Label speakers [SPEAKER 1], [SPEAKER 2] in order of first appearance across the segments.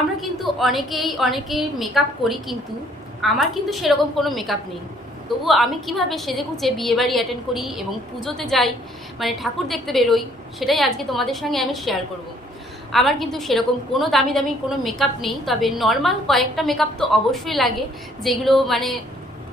[SPEAKER 1] আমরা কিন্তু অনেকেই অনেকেই মেকআপ করি কিন্তু আমার কিন্তু সেরকম কোনো মেকআপ নেই তবুও আমি কীভাবে সেজে গুছে বিয়ে বাড়ি অ্যাটেন্ড করি এবং পুজোতে যাই মানে ঠাকুর দেখতে বেরোই, সেটাই আজকে তোমাদের সঙ্গে আমি শেয়ার করব। আমার কিন্তু সেরকম কোনো দামি দামি কোনো মেকআপ নেই, তবে নর্মাল কয়েকটা মেকআপ তো অবশ্যই লাগে, যেগুলো মানে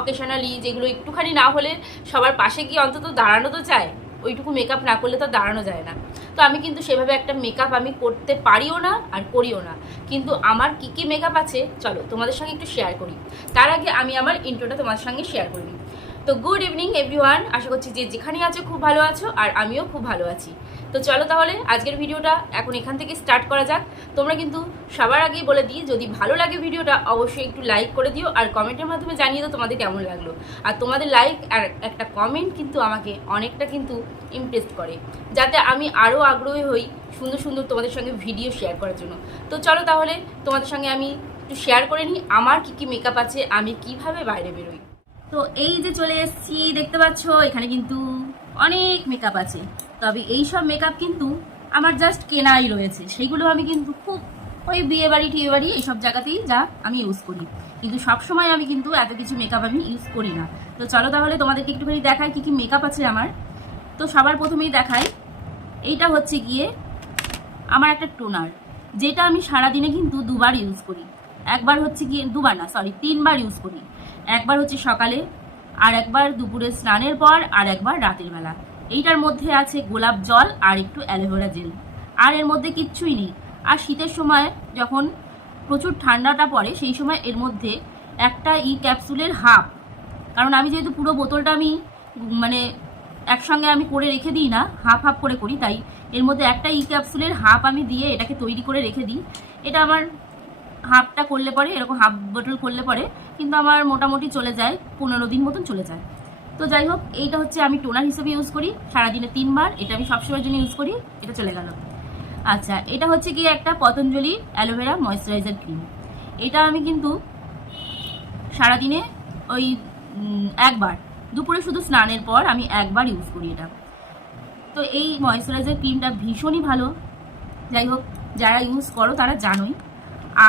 [SPEAKER 1] অকেশনালি যেগুলো একটুখানি না হলে সবার পাশে গিয়ে অন্তত দাঁড়ানো তো চায় ওইটুকু মেকআপ না করলে তো দাঁড়ানো যায় না। তো আমি কিন্তু সেভাবে একটা মেকআপ আমি করতে পারিও না আর করিও না। কিন্তু আমার কি কি মেকআপ আছে, চলো তোমাদের সঙ্গে একটু শেয়ার করি। তার আগে আমি আমার ইন্ট্রোটা তোমাদের সঙ্গে শেয়ার করি। তো গুড ইভিনিং এভরিওয়ান আশা করছি যে যেখানে আছো খুব ভালো আছো আর আমিও খুব ভালো আছি। তো চলো তাহলে, আজকের ভিডিওটা এখন এখান থেকে স্টার্ট করা যাক। তোমরা কিন্তু সবার আগেই বলে দিই, যদি ভালো লাগে ভিডিওটা, অবশ্যই একটু লাইক করে দিও আর কমেন্টের মাধ্যমে জানিয়ে দাও তোমাদের কেমন লাগল। আর তোমাদের লাইক আর একটা কমেন্ট কিন্তু আমাকে অনেকটা কিন্তু ইমপ্রেস করে, যাতে আমি আরও আগ্রহী হই সুন্দর সুন্দর তোমাদের সঙ্গে ভিডিও শেয়ার করার জন্য। তো চলো তাহলে, তোমাদের সঙ্গে আমি একটু শেয়ার করে নিই, আমার কি কি মেকআপ আছে, আমি কীভাবে বাইরে বেরোই। তো এই যে চলে এসেছি, দেখতে পাচ্ছ, এখানে কিন্তু অনেক মেকআপ আছে। তবে এই সব মেকআপ কিন্তু আমার জাস্ট কেনাই রয়েছে। সেইগুলো আমি কিন্তু খুব ওই বিয়ে বাড়ি, টিয়ে বাড়ি এইসব জায়গাতেই যা আমি ইউজ করি। কিন্তু সব সময় আমি কিন্তু এত কিছু মেকআপ আমি ইউজ করি না। তো চলো তাহলে তোমাদেরকে একটুখানি দেখাই কি কি মেকআপ আছে আমার। তো সবার প্রথমেই দেখাই। এইটা হচ্ছে গিয়ে আমার একটা টোনার যেটা আমি সারাদিনে কিন্তু দুবার ইউজ করি। একবার হচ্ছে গিয়ে, দুবার না সরি তিনবার ইউজ করি। একবার হচ্ছে সকালে, আর একবার দুপুরে স্নানের পর, আর একবার রাতের বেলা। এইটার মধ্যে আছে গোলাপ জল আর একটু অ্যালোভেরা জেল। আর এর মধ্যে কিচ্ছুই নেই। আর শীতের সময় যখন প্রচুর ঠান্ডাটা পড়ে, সেই সময় এর মধ্যে একটা ই ক্যাপসুলের হাফ। কারণ আমি যেহেতু পুরো বোতলটা আমি মানে একসঙ্গে আমি করে রেখে দিই না, হাফ হাফ করে করি, তাই এর মধ্যে একটা ই ক্যাপসুলের হাফ আমি দিয়ে এটাকে তৈরি করে রেখে দিই। এটা আমার হাফটা করলে পরে, এরকম হাফ বোতল করলে পরে, কিন্তু আমার মোটামুটি চলে যায়, পনেরো দিন মতন চলে যায়। তো যাই হোক, এইটা হচ্ছে আমি টোনার হিসেবে ইউজ করি। সারাদিনে তিনবার, এটা আমি সবসময়ের জন্য ইউজ করি। এটা চলে গেল। আচ্ছা এটা হচ্ছে গিয়ে একটা পতঞ্জলি অ্যালোভেরা ময়শ্চারাইজার ক্রিম। এটা আমি কিন্তু সারাদিনে ওই একবার, দুপুরে শুধু স্নানের পর আমি একবার ইউজ করি এটা। তো এই ময়শ্চারাইজার ক্রিমটা ভীষণই ভালো। যাই হোক, যারা ইউজ করো তারা জানোই।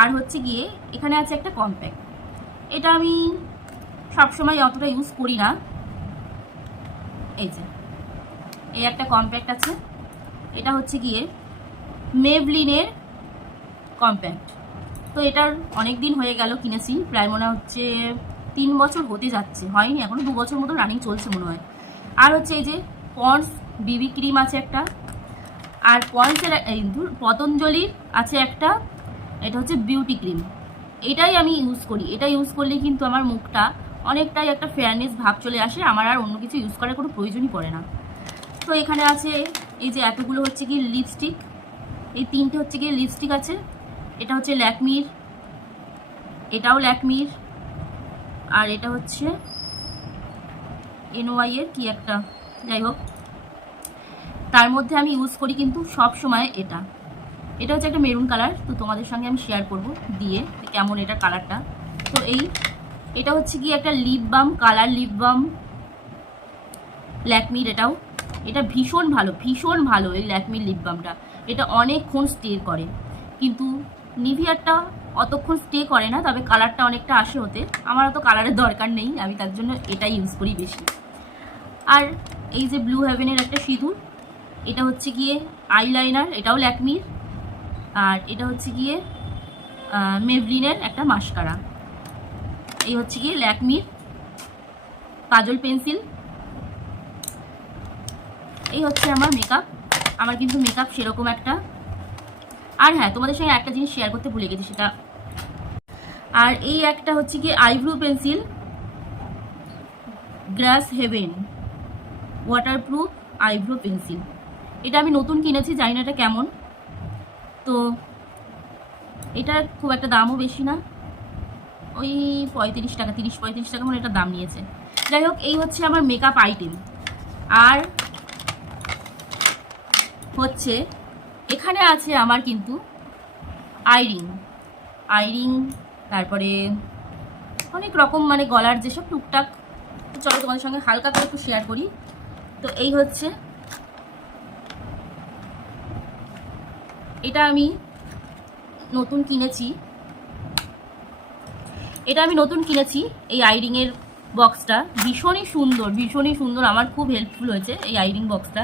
[SPEAKER 1] আর হচ্ছে গিয়ে, এখানে আছে একটা কম্প্যাক্ট এটা আমি সবসময় অতটা ইউজ করি না। এই যে এই একটা কম্প্যাক্ট আছে। এটা হচ্ছে গিয়ে মেভলিনের কম্প্যাক্ট তো এটার অনেক দিন হয়ে গেল কিনেছি প্রায় মনে হচ্ছে তিন বছর হতে যাচ্ছে হয়নি এখনও দু বছর মতো রানিং চলছে মনে হয়। আর হচ্ছে এই যে পন্স বিবি ক্রিম আছে একটা আর ধুর, পতঞ্জলির আছে একটা এটা হচ্ছে বিউটি ক্রিম এটাই আমি ইউজ করি এটা ইউজ করলে কিন্তু আমার মুখটা অনেকটাই একটা ফেয়ারনেস ভাব চলে আসে, আমার আর অন্য কিছু ইউজ করার কোনো প্রয়োজনই পড়ে না। তো এখানে আছে, এই যে এতগুলো হচ্ছে কি লিপস্টিক এই তিনটে হচ্ছে কি লিপস্টিক আছে। এটা হচ্ছে ল্যাকমির, এটাও ল্যাকমির, আর এটা হচ্ছে এনওয়াই এর কি একটা, যাই হোক। তার মধ্যে আমি ইউজ করি কিন্তু সব সময় এটা। এটা হচ্ছে একটা মেরুন কালার তো তোমাদের সঙ্গে আমি শেয়ার করব, দিয়ে কেমন এটা কালারটা তো এই এটা হচ্ছে কি একটা lip balm colour lip balm ল্যাকমির এটাও। এটা ভীষণ ভালো ভীষণ ভালো এই ল্যাকমির লিপ বামটা এটা অনেকক্ষণ স্টে করে। কিন্তু নিভিয়ারটা অতক্ষণ স্টে করে না, তবে কালারটা অনেকটা আসে হতে আমার অত কালারের দরকার নেই, আমি তার জন্য এটাই ইউজ করি বেশি। আর এই যে ব্লু হেভেনের একটা সিঁদুর, এটা হচ্ছে গিয়ে আইলাইনার এটাও ল্যাকমির আর এটা হচ্ছে গিয়ে মেভলিনের একটা মাস্কারা এই হচ্ছে গিয়ে ল্যাকমির কাজল পেন্সিল। এই হচ্ছে আমার মেকআপ আমার কিন্তু মেকআপ সেরকম একটা। আর হ্যাঁ তোমাদের সঙ্গে একটা জিনিস শেয়ার করতে ভুলে গেছি সেটা। আর এই একটা হচ্ছে কি eyebrow pencil grass heaven waterproof eyebrow pencil এটা আমি নতুন কিনেছি, জানি না এটা কেমন। তো, এটা খুব একটা দামও বেশি না। ওই পঁয়ত্রিশ টাকা, তিরিশ, পঁয়ত্রিশ টাকা মনে এটা দাম নিয়েছে। যাই হোক, এই হচ্ছে আমার মেকআপ আইটেম আর হচ্ছে, এখানে আছে আমার কিন্তু আইরিং আইরিং তারপরে অনেক রকম মানে গলার যেসব টুকটাক চলো তোমাদের সঙ্গে হালকা করে একটু শেয়ার করি। তো এই হচ্ছে, এটা আমি নতুন কিনেছি। এটা আমি নতুন কিনেছি, এই আইরিংয়ের বক্সটা। ভীষণই সুন্দর ভীষণই সুন্দর। আমার খুব হেল্পফুল হয়েছে এই আইরিং বক্সটা।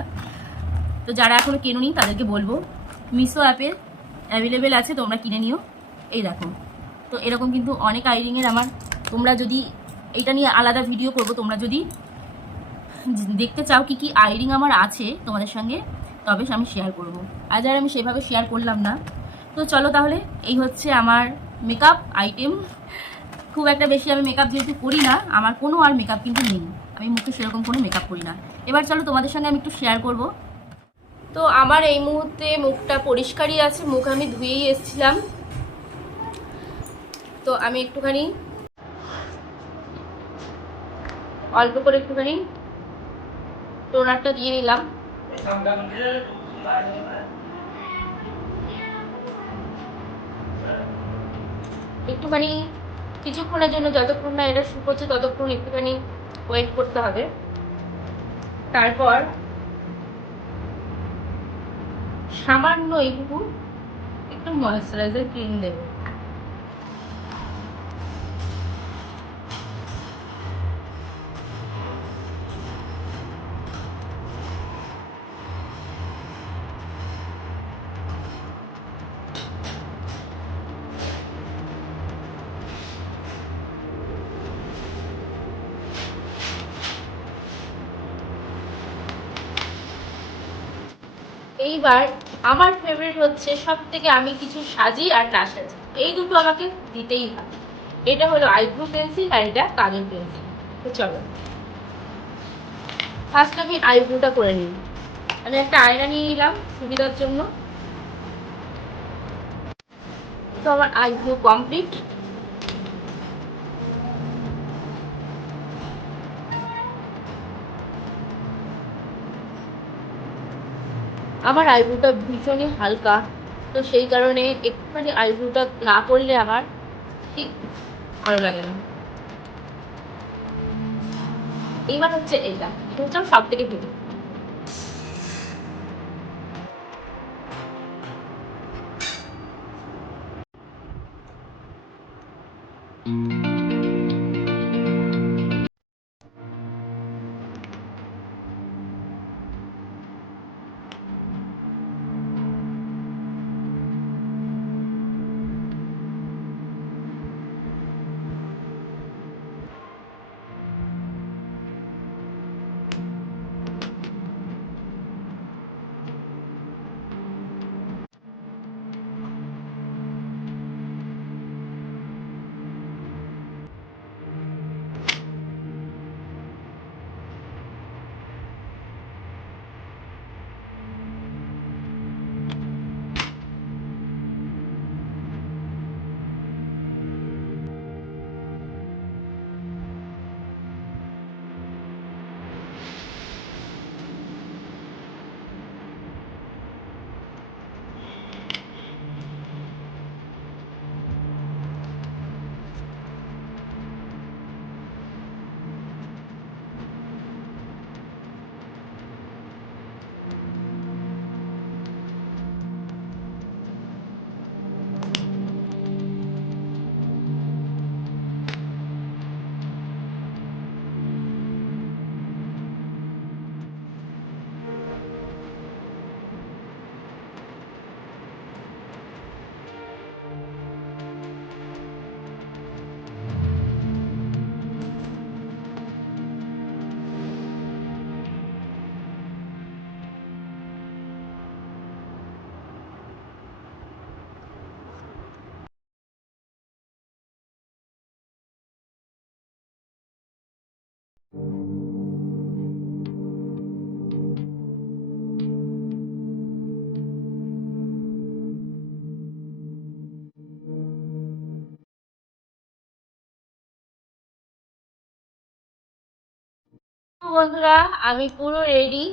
[SPEAKER 1] তো যারা এখনও কেনুনি, তাদেরকে বলব, মিশো অ্যাপে অ্যাভেলেবেল আছে, তোমরা কিনে নিও। এই দেখো। তো এরকম কিন্তু অনেক আইরিংয়ের আমার, তোমরা যদি এটা নিয়ে আলাদা ভিডিও করব, তোমরা যদি দেখতে চাও কি কি আইরিং আমার আছে তোমাদের সঙ্গে, তবে আমি শেয়ার করব। আজ আর আমি সেভাবে শেয়ার করলাম না, তো চলো তাহলে, এই হচ্ছে আমার মেকআপ আইটেম খুব একটা বেশি আমি মেকআপ যেহেতু করি না, আমার কোনো আর মেকআপ কিন্তু নেই। আমি মুখে সেরকম কোনো মেকআপ করি না। এবার চলো তোমাদের সঙ্গে আমি একটু শেয়ার করব। তো আমার এই মুহূর্তে মুখটা পরিষ্কারই আছে, মুখ আমি ধুয়েই এসেছিলাম। তো আমি একটুখানি অল্প করে একটুখানি টোনারটা দিয়ে নিলাম। একটুখানি কিছুক্ষণের জন্য যতক্ষণ না এটা শুকোচ্ছে ততক্ষণ একটুখানি ওয়েট করতে হবে। তারপর সামান্য একটু একটু ময়শ্চারাইজার ক্রিম দেবো। এইবার আমার ফেভারিট হচ্ছে সব থেকে আমি কিছু সাজি আর না সাজি। এই দুটো আমাকে দিতেই হবে। এটা হলো আইব্রো পেন্সিল আর এটা কাজল পেন্সিল। তো চলো। ফার্স্ট আমি আইব্রোটা করে নিই। আমি একটা আয়না নিয়ে নিলাম সুবিধার জন্য। তো আমার আইব্রো কমপ্লিট আমার আইব্রোটা ভীষণই হালকা, তো সেই কারণে একটুখানি আইব্রোটা না করলে আমার ঠিক ভালো লাগে না। এইবার হচ্ছে এটা এটা সব থেকে ভিডিও বন্ধুরা, আমি পুরো রেডি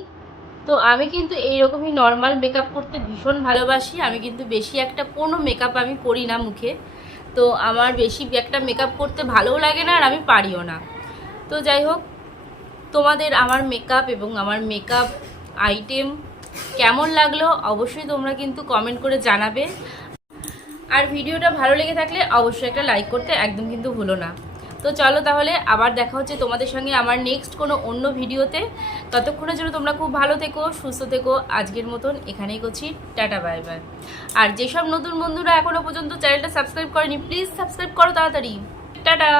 [SPEAKER 1] তো আমি কিন্তু এইরকমই নর্মাল মেকআপ করতে ভীষণ ভালোবাসি। আমি কিন্তু বেশি একটা কোনো মেকআপ আমি করি না মুখে। তো আমার বেশি একটা মেকআপ করতে ভালোও লাগে না আর আমি পারিও না। তো যাই হোক, তোমাদের আমার মেকআপ এবং আমার মেকআপ আইটেম কেমন লাগল অবশ্যই তোমরা কিন্তু কমেন্ট করে জানাবে। আর ভিডিওটা ভালো লেগে থাকলে অবশ্যই একটা লাইক করতে একদম কিন্তু ভুলো না। তো চলো তাহলে আবার দেখা হচ্ছে তোমাদের সঙ্গে আমার নেক্সট কোনো অন্য ভিডিওতে। ততক্ষণের জন্য তোমরা খুব ভালো থেকো, সুস্থ থেকো। আজকের মতন এখানেই করছি। টাটা বাই বাই আর যেসব নতুন বন্ধুরা এখনও পর্যন্ত চ্যানেলটা সাবস্ক্রাইব করেনি প্লিজ সাবস্ক্রাইব করো তাড়াতাড়ি। টাটা।